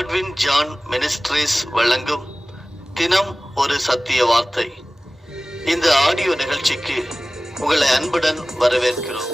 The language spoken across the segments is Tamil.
காட்வின் ஜான் மினிஸ்ட்ரீஸ் வழங்கும் தினம் ஒரு சத்திய வார்த்தை. இந்த ஆடியோ நிகழ்ச்சிக்கு உங்களை அன்புடன் வரவேற்கிறோம்.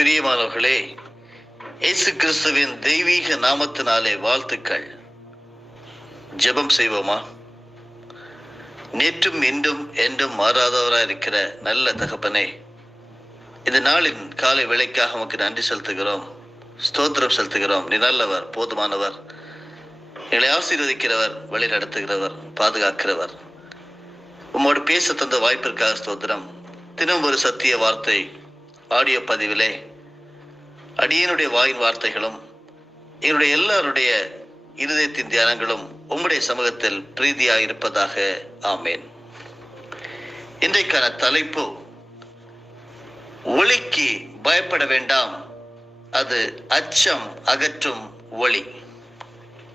பிரியமானவர்களே, இயேசு கிறிஸ்துவின் தெய்வீக நாமத்தினாலே வாழ்த்துக்கள். ஜெபம் செய்வோமா? நேற்றும் இன்றும் என்றும் மாறாதவராய் இருக்கிற நல்ல தகப்பனே, இந்த நாளின் காலை வேளைக்காக உமக்கு நன்றி செலுத்துகிறோம், ஸ்தோத்திரம் செலுத்துகிறோம். நீ நல்லவர், போதுமானவர், எங்களை ஆசீர்வதிக்கிறவர், வழி நடத்துகிறவர், பாதுகாக்கிறவர். உம்மோடு பேச தந்த வாய்ப்பிற்காக ஸ்தோத்திரம். தினம் ஒரு சத்திய வார்த்தை ஆடியோ பதிவிலே அடியனுடைய வாயின் வார்த்தைகளும் எங்களுடைய எல்லாருடைய இருதயத்தின் தியானங்களும் உம்முடைய சமூகத்தில் பிரீதியாக இருப்பதாக. ஆமேன். இன்றைக்கான தலைப்பு, ஒளிக்கு பயப்பட வேண்டாம், அது அச்சம் அகற்றும் ஒளி.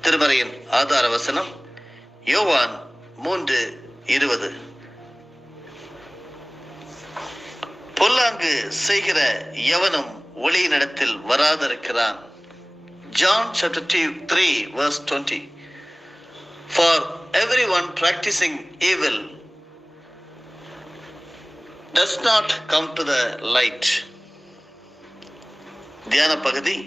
திருமறையின் ஆதார வசனம் யோவான் 3:20. பொல்லாங்கு செய்கிற எவனும் ஒளியினிடத்தில் வராதிருக்கிறான். John chapter 3 verse 20. For everyone practicing evil does not come to the light. தியான பகுதி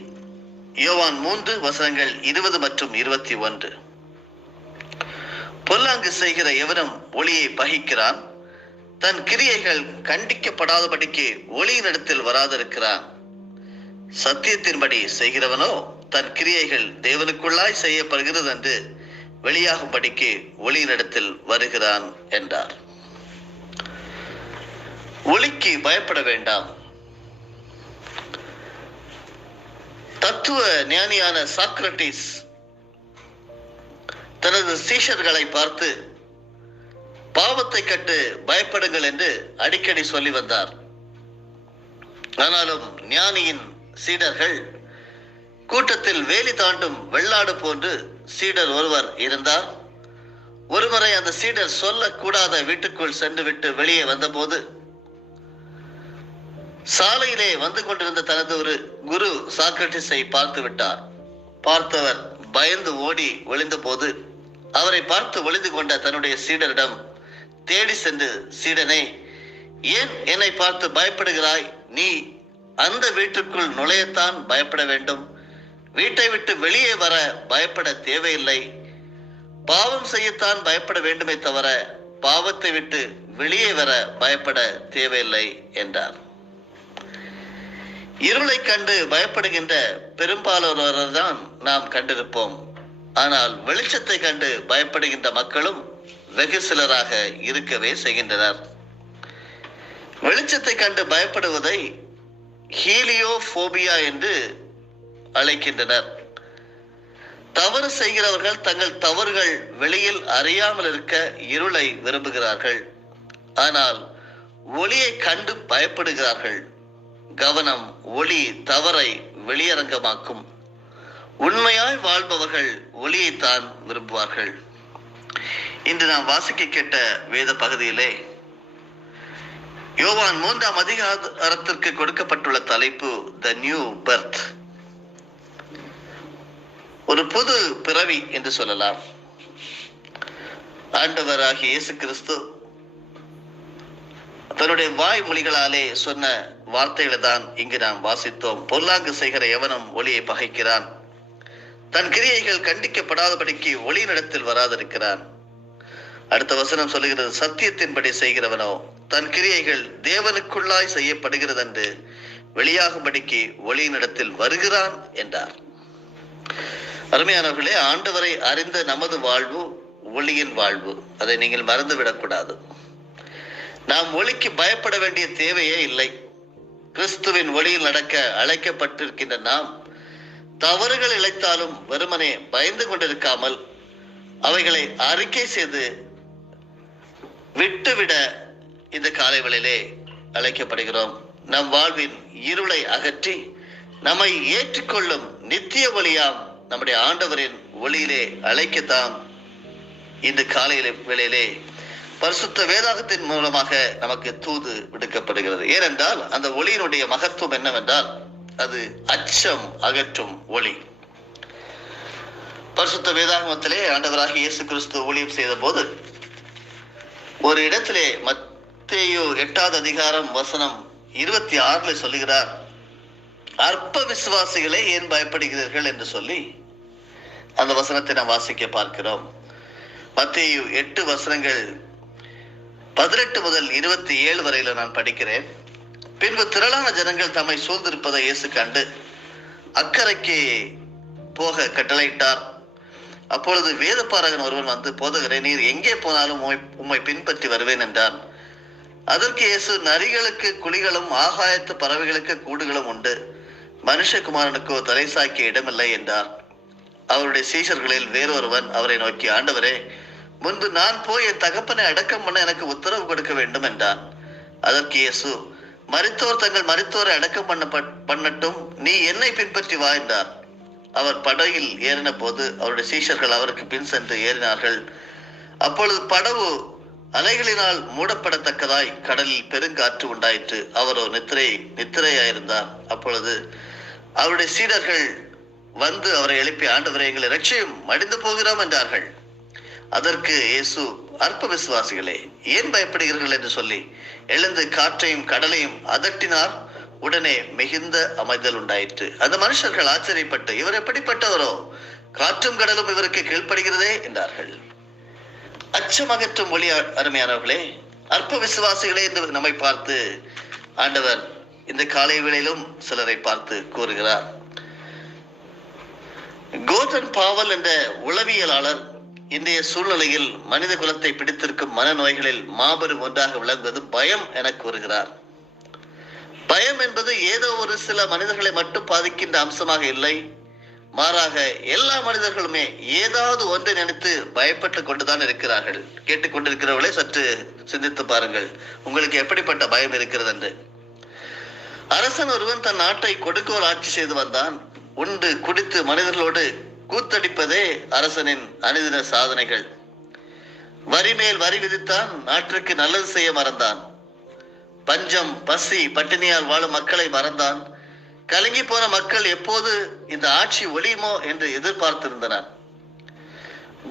யோவான் 3 வசனங்கள் 20 மற்றும் 21. பொல்லாங்கு செய்கிற எவனும் ஒளியை பகைக்கிறான், தன் கிரியைகள் கண்டிக்கப்படாதபடிக்கு ஒளியினிடத்தில் வராதிருக்கிறான். சத்தியத்தின்படி செய்கிறவனோ தன் கிரியைகள் தேவனுக்குள்ளாய் செய்யப்படுகிறது என்று வெளியாகும்படிக்கு ஒளியினிடத்தில் வருகிறான் என்றார். ஒளிக்கு பயப்பட வேண்டாம். தத்துவ ஞானியான சாக்ரட்டிஸ் தனது சீஷர்களை பார்த்து பாவத்தை கட்டு பயப்படுங்கள் என்று அடிக்கடி சொல்லி வந்தார். ஆனாலும் ஞானியின் சீடர்கள் கூட்டத்தில் வேலி தாண்டும் வெள்ளாடு போன்று சீடர் ஒருவர் இருந்தார். ஒருவரை அந்த சீடர் சொல்லக்கூடாத வீட்டுக்குள் சென்று விட்டு வெளியே வந்தபோது சாலையிலே வந்து கொண்டிருந்த தனது ஒரு குரு சாக்ரட்டிஸை பார்த்து விட்டார். பார்த்தவர் பயந்து ஓடி ஒளிந்த போது அவரை பார்த்து ஒளிந்து கொண்ட தன்னுடைய சீடரிடம் தேடி சென்று, சீடனே, ஏன் என்னை பார்த்து பயப்படுகிறாய்? நீ அந்த வீட்டுக்குள் நுழையத்தான் பயப்பட வேண்டும், வீட்டை விட்டு வெளியே வர பயப்பட தேவையில்லை. பாவம் செய்யத்தான் பயப்பட வேண்டுமே தவிர பாவத்தை விட்டு வெளியே வர பயப்பட தேவையில்லை என்றார். இருளை கண்டு பயப்படுகின்ற பெரும்பாலானோரை தான் நாம் கண்டிருப்போம். ஆனால் வெளிச்சத்தை கண்டு பயப்படுகின்ற மக்களும் வெகு சிலராக இருக்கவே செய்கின்றனர். வெளிச்சத்தை கண்டு பயப்படுவதை ஹீலியோபோபியா என்று அழைக்கின்றனர். தவறு செய்கிறவர்கள் தங்கள் தவறுகள் வெளியில் அறியாமல் இருக்க இருளை விரும்புகிறார்கள். ஆனால் ஒளியை கண்டு பயப்படுகிறார்கள். கவனம், ஒளி தவறை வெளியரங்கமாக்கும். உண்மையாய் வாழ்பவர்கள் ஒளியைத்தான் விரும்புவார்கள். இன்று நாம் வாசிக்க கேட்ட வேத பகுதியிலே யோவான் 3ஆம் அதிகாரத்திற்கு கொடுக்கப்பட்டுள்ள தலைப்பு த நியூ பர்த், ஒரு புது பிறவி என்று சொல்லலாம். ஆண்டவராகிய இயேசு கிறிஸ்து தன்னுடைய வாய்மொழிகளாலே சொன்ன வார்த்தைகளை தான் இங்கு நாம் வாசித்தோம். பொல்லாங்கு செய்கிற எவனும் ஒளியை பகைக்கிறான், தன் கிரியைகள் கண்டிக்கப்படாதபடிக்கு ஒளியினிடத்தில் வராதிருக்கிறான். அடுத்த வசனம் சொல்லுகிறது, சத்தியத்தின்படி செய்கிறவனோ தன் கிரியைகள் தேவனுக்குள்ளாய் செய்யப்படுகிறது என்று வெளியாகும்படிக்கு ஒளியினிடத்தில் வருகிறான் என்றார். அருமையானவர்களே, ஆண்டவரை அறிந்த நமது வாழ்வு ஒளியின் வாழ்வு. அதை நீங்கள் மறந்துவிடக்கூடாது. நாம் ஒளிக்கு பயப்பட வேண்டிய தேவையே இல்லை. கிறிஸ்துவின் ஒளியில் நடக்க அழைக்கப்பட்டிருக்கின்ற நாம் தவறுகள் இழைத்தாலும் வெறுமனே பயந்து கொண்டிருக்காமல் அவைகளை அறிக்கை செய்து விட்டுவிட இந்த காலை வேளையிலே அழைக்கப்படுகிறோம். நம் வாழ்வின் இருளை அகற்றி நம்மை ஏற்றுக்கொள்ளும் நித்திய ஒளியாம் நம்முடைய ஆண்டவரின் ஒளியிலே அழைக்கத்தான் இந்த காலையில வேளையிலே பரிசுத்த வேதாகத்தின் மூலமாக நமக்கு தூது விடுக்கப்படுகிறது. ஏனென்றால் அந்த ஒளியினுடைய மகத்துவம் என்னவென்றால் அது அச்சம் அகற்றும் ஒளி. பரிசுத்த வேதாகமத்திலே ஆண்டவராகிய இயேசு கிறிஸ்து ஊழியம் செய்த போது ஒரு இடத்திலே மத்தேயு 8ஆவது அதிகாரம் வசனம் 26 சொல்லுகிறார், அற்ப விசுவாசிகளே ஏன் பயப்படுகிறீர்கள் என்று சொல்லி அந்த வசனத்தை நாம் வாசிக்க பார்க்கிறோம். மத்தேயு 8 வசனங்கள் 18 முதல் 27 வரையில நான் படிக்கிறேன். பின்பு திரளான ஜனங்கள் தம்மை சூழ்ந்திருப்பதை இயேசு கண்டு அக்கறைக்கு போக கட்டளையிட்டார். அப்பொழுது வேதபாரகன் ஒருவன் வந்து, போதகரே, நீர் எங்கே போனாலும் உம்மை பின்பற்றி வருவேன் என்றான். அதற்கு இயேசு, நரிகளுக்கு குழிகளும் ஆகாயத்து பறவைகளுக்கு கூடுகளும் உண்டு, மனுஷகுமாரனுக்கோ தலை சாய்க்க இடமில்லை என்றார். அவருடைய சீஷர்களில் வேறொருவன் அவரை நோக்கி, ஆண்டவரே, முன்பு நான் போய் என் தகப்பனை அடக்கம் பண்ண எனக்கு உத்தரவு கொடுக்க வேண்டும் என்றான். அதற்கு இயேசு, மரித்தோர் தங்கள் மரித்தோரை அடக்கம் பண்ணட்டும், நீ என்னை பின்பற்றி வா என்றார். அவர் படகில் ஏறின போது அவருடைய சீஷர்கள் அவருக்கு பின் சென்று ஏறினார்கள். அப்பொழுது படகு அலைகளினால் மூடப்படத்தக்கதாய் கடலில் பெருங்காற்று உண்டாயிற்று. அவரோ நித்திரையாயிருந்தார். அப்பொழுது அவருடைய சீடர்கள் வந்து அவரை எழுப்பி, ஆண்டவரை, எங்களை இரட்சியும், மடிந்து போகிறோம் என்றார்கள். அதற்கு இயேசு, அற்ப விசுவாசிகளே ஏன் பயப்படுகிறீர்கள் என்று சொல்லி எழுந்து காற்றையும் கடலையும் அதட்டினார். உடனே மிகுந்த அமைதல் உண்டாயிற்று. அந்த மனுஷர்கள் ஆச்சரியப்பட்டு, இவர் எப்படிப்பட்டவரோ, காற்றும் கடலும் இவருக்கு கீழ்ப்படுகிறதே என்றார்கள். அச்சமகற்றும் ஒளி. அருமையானவர்களே, அற்ப விசுவாசிகளே என்று நம்மை பார்த்து ஆண்டவர் இந்த காலை வேளையிலும் சிலரை பார்த்து கூறுகிறார். கோர்டன் பாவல் என்ற உளவியலாளர் இன்றைய சூழ்நிலையில் மனித குலத்தை பிடித்திருக்கும் மனநோய்களில் மாபெரும் ஒன்றாக விளங்குவது பயம் என கூறுகிறார். பயம் என்பது ஏதோ ஒரு சில மனிதர்களை மட்டும் பாதிக்கின்ற அம்சமாக இல்லை. மாறாக எல்லா மனிதர்களுமே ஏதாவது ஒன்றை நினைத்து பயப்பட்டு கொண்டுதான் இருக்கிறார்கள். கேட்டுக்கொண்டிருக்கிறவர்களே, சற்று சிந்தித்து பாருங்கள், உங்களுக்கு எப்படிப்பட்ட பயம் இருக்கிறது என்று. அரசன் ஒருவன் தன் நாட்டை கொடுங்கோல் ஆட்சி செய்து வந்தான். உண்டு குடித்து மனிதர்களோடு கூத்தடிப்பதே அரசனின் அனுதின சாதனைகள். வரி மேல் வரி விதித்தான், நாட்டிற்கு நல்லது செய்ய மறந்தான். பஞ்சம், பசி, பட்டினியால் வாழும் மக்களை மறந்தான். கலங்கி போன மக்கள் எப்போது இந்த ஆட்சி ஒளியுமோ என்று எதிர்பார்த்திருந்தனர்.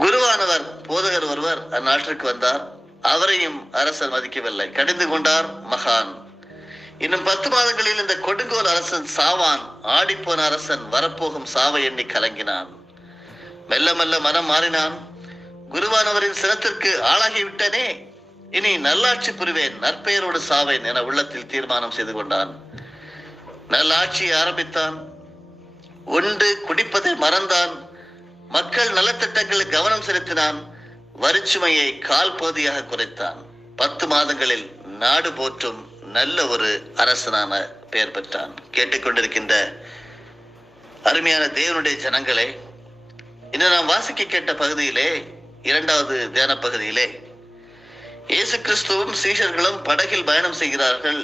குருவானவர், போதகர் ஒருவர் அந்நாட்டிற்கு வந்தார். அவரையும் அரசன் மதிக்கவில்லை, கடிந்து கொண்டார் மகான். இன்னும் 10 மாதங்களில் இந்த கொடுங்கோல் அரசன் சாவான். ஆடிப்போன அரசன் வரப்போகும் சாவை எண்ணி கலங்கினான். மெல்ல மெல்ல மனம் மாறினான். குருவானவரின் சினத்திற்கு ஆளாகிவிட்டனே, இனி நல்லாட்சி புரிவேன், நற்பெயரோடு சாவேன் என உள்ளத்தில் தீர்மானம் செய்து கொண்டான். நல்லாட்சியை ஆரம்பித்தான். உண்டு குடிப்பதை மறந்தான். மக்கள் நலத்திட்டங்களில் கவனம் செலுத்தினான். வரிச்சுமையை கால் பகுதியாக குறைத்தான். 10 மாதங்களில் நாடு போற்றும் நல்ல ஒரு அரசனான பெயர் பெற்றான். கேட்டுக்கொண்டிருக்கின்ற அருமையான தேவனுடைய ஜனங்களே, இன்னும் நாம் வாசிக்க கேட்ட பகுதியிலே, 2வது தியான பகுதியிலே, இயேசு கிறிஸ்துவும் சீஷர்களும் படகில் பயணம் செய்கிறார்கள்.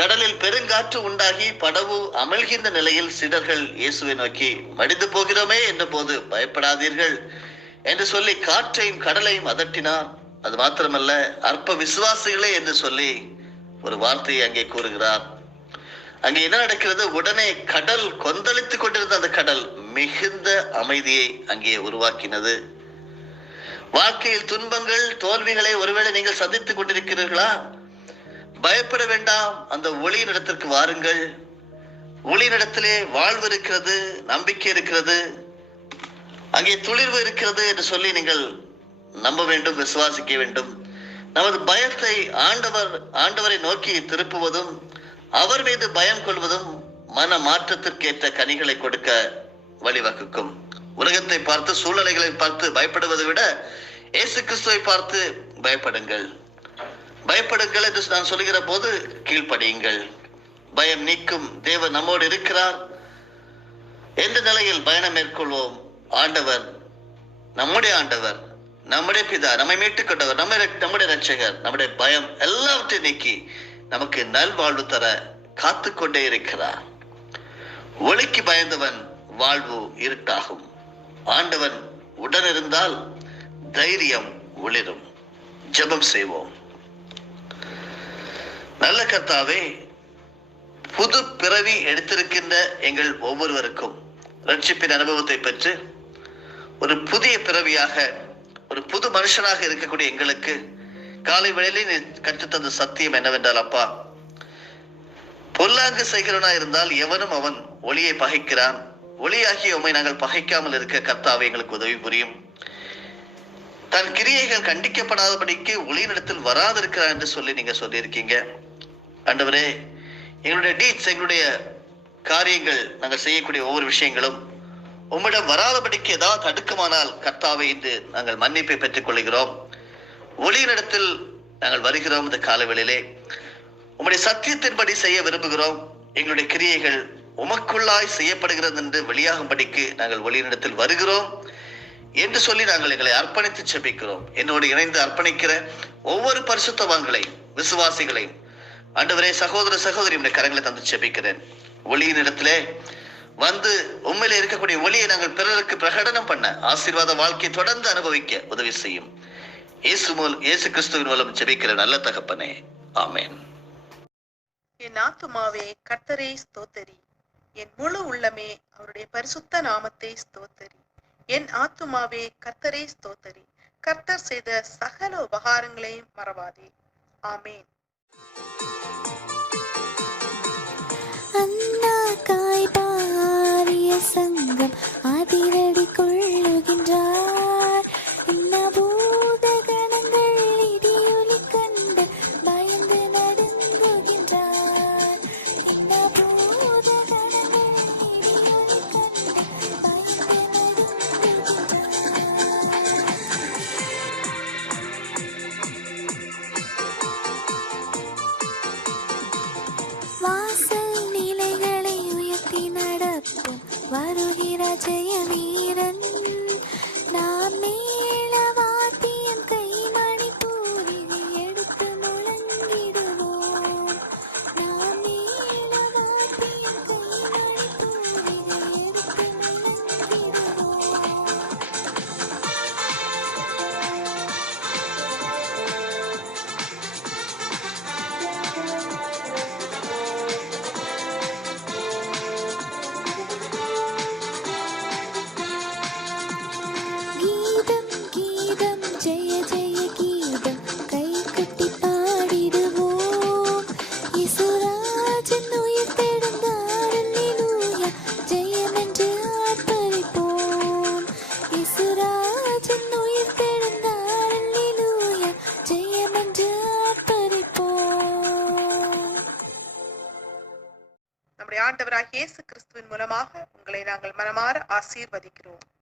கடலில் பெருங்காற்று உண்டாகி படகு அமழ்கின்ற நிலையில் சீடர்கள் இயேசுவை நோக்கி, மடிந்து போகிறோமே என்ற போது, பயப்படாதீர்கள் என்று சொல்லி காற்றையும் கடலையும் அதட்டினார். அது மாத்திரமல்ல, அற்ப விசுவாசிகளே என்று சொல்லி ஒரு வார்த்தையை அங்கே கூறுகிறார். அங்கே என்ன நடக்கிறது? உடனே கடல் கொந்தளித்துக் கொண்டிருந்த அந்த கடல் மிகுந்த அமைதியை அங்கே உருவாக்கினது. வாழ்க்கையில் துன்பங்கள், தோல்விகளை ஒருவேளை நீங்கள் சந்தித்துக் கொண்டிருக்கிறீர்களா? பயப்பட வேண்டாம். அந்த ஒளியின் இடத்திற்கு வாருங்கள். ஒளியின் இடத்திலே வாழ்வு இருக்கிறது, நம்பிக்கை இருக்கிறது, அங்கே துளிர்வு இருக்கிறது என்று சொல்லி நீங்கள் நம்ப வேண்டும், விசுவாசிக்க வேண்டும். நமது பயத்தை ஆண்டவரை நோக்கி திருப்புவதும், அவர் மீது பயம் கொள்வதும் மன மாற்றத்திற்கேற்ற கனிகளை கொடுக்க வழிவகுக்கும். உலகத்தை பார்த்து, சூழ்நிலைகளை பார்த்து பயப்படுவதை விட இயேசு கிறிஸ்துவை பார்த்து பயப்படுங்கள். பயப்படுங்கள் என்று நான் சொல்லுகிற போது கீழ்ப்படியுங்கள். பயம் நீக்கும் தேவன் நம்மோடு இருக்கிறார் என்ற நிலையில் பயணம் மேற்கொள்வோம். ஆண்டவர், நம்முடைய ஆண்டவர், நம்முடைய பிதா, நம்மை மீட்டுக் கொண்டவர், நம்முடைய ரட்சகர், நம்முடைய பயம் எல்லாவற்றையும் நீக்கி நமக்கு நல்வாழ்வு தர காத்து கொண்டே இருக்கிறார். ஒளிக்கு பயந்தவன் வாழ்வு இருட்டாகும். ஆண்டவன் உடன் இருந்தால் தைரியம் ஒளிரும். ஜெபம் செய்வோம். நல்ல கர்த்தாவே, புது பிறவி எடுத்திருக்கின்ற எங்கள் ஒவ்வொருவருக்கும் ரட்சிப்பின் அனுபவத்தை பெற்று ஒரு புதிய பிறவியாக, ஒரு புது மனுஷனாக இருக்கக்கூடிய எங்களுக்கு காலை வேளையிலே கற்றுத்தந்த சத்தியம் என்னவென்றால், அப்பா, பொல்லாங்கு செய்கிறவனா இருந்தால் எவனும் அவன் ஒளியை பகைக்கிறான். ஒளியாகிய உம்மை நாங்கள் பகைக்காமல் இருக்க கர்த்தாவே எங்களுக்கு உதவி புரியும். தன் கிரியைகள் கண்டிக்கப்படாதபடிக்கு ஒளியினிடத்தில் வராதிருக்கிறான் என்று சொல்லி நீங்க சொல்லியிருக்கீங்க. ஆண்டவரே, எங்களுடைய டீட்ஸ், எங்களுடைய காரியங்கள், நாங்கள் செய்யக்கூடிய ஒவ்வொரு விஷயங்களும் உம்மிடம் வராதபடிக்கு ஏதாவது தடுக்குமானால் கர்த்தாவே, இன்று நாங்கள் மன்னிப்பை பெற்றுக் கொள்கிறோம். ஒளியினிடத்தில் நாங்கள் வருகிறோம். இந்த காலவெளியிலே உம்முடைய சத்தியத்தின்படி செய்ய விரும்புகிறோம். எங்களுடைய கிரியைகள் உமக்குள்ளாய் செய்யப்படுகிறது என்று வெளியாகும்படிக்கு நாங்கள் ஒளியினிடத்தில் வருகிறோம் என்று சொல்லி நாங்கள் எங்களை அர்ப்பணித்து செபிக்கிறோம். என்னோடு இணைந்து அர்ப்பணிக்கிற ஒவ்வொரு பரிசுத்தவான்களை, விசுவாசிகளை ஆண்டவரே, சகோதர சகோதரி கரங்களை தந்து செபிக்கிறேன். ஒளியின் இடத்திலே வந்து உண்மையிலே இருக்கக்கூடிய ஒளியை நாங்கள் பிறருக்கு பிரகடனம் பண்ண, ஆசீர்வாத வாழ்க்கையை தொடர்ந்து அனுபவிக்க உதவி செய்யும். இயேசு கிறிஸ்துவின் மூலம் ஜெபிக்கிற நல்ல தகப்பனே, ஆமென். என் ஆத்துமாவே கர்த்தரை ஸ்தோத்தரி, என் முழு உள்ளமே அவருடைய பரிசுத்த நாமத்தை ஸ்தோத்தரி. என் ஆத்துமாவே கர்த்தரை ஸ்தோத்தரி, கர்த்தர் செய்த சகல உபகாரங்களையும் மறவாதே. ஆமேன். சங்கம் அதிரடி கொள்ளுகின்றார். பூத கணங்கள் இடியொலி கண்டு பயந்து நடுங்குகின்றார். பூத கணங்கள் இடியொலி கண்டு பயந்து நடுங்குகின்றார். வாசல் நிலைகளை உயர்த்தி நடப்பும் வருகிற ஜெய வீரன், நாம் மேல வாத்தியம் கைமணி பூரிகை எடுத்து முழங்கிடுவோம். நாம் மேல வாத்தியம் கைமணி பூரிகை எடுத்து முழங்கிடுவோம். ஜெய ஜெய கீதம் கை கட்டி பாடிடுவோம். இசுராஜன் உயிர் தெழுந்தார், அல்லேலூயா, ஜெயம் என்று ஆர்ப்பரிப்போம். இசுராஜன் உயிர் தெழுந்தார், அல்லேலூயா, ஜெயம் என்று ஆர்ப்பரிப்போம். நம்முடைய ஆண்டவராகிய இயேசு கிறிஸ்துவின் மூலமாக உங்களை நாங்கள் மனமாற ஆசீர்வதிக்கிறோம்.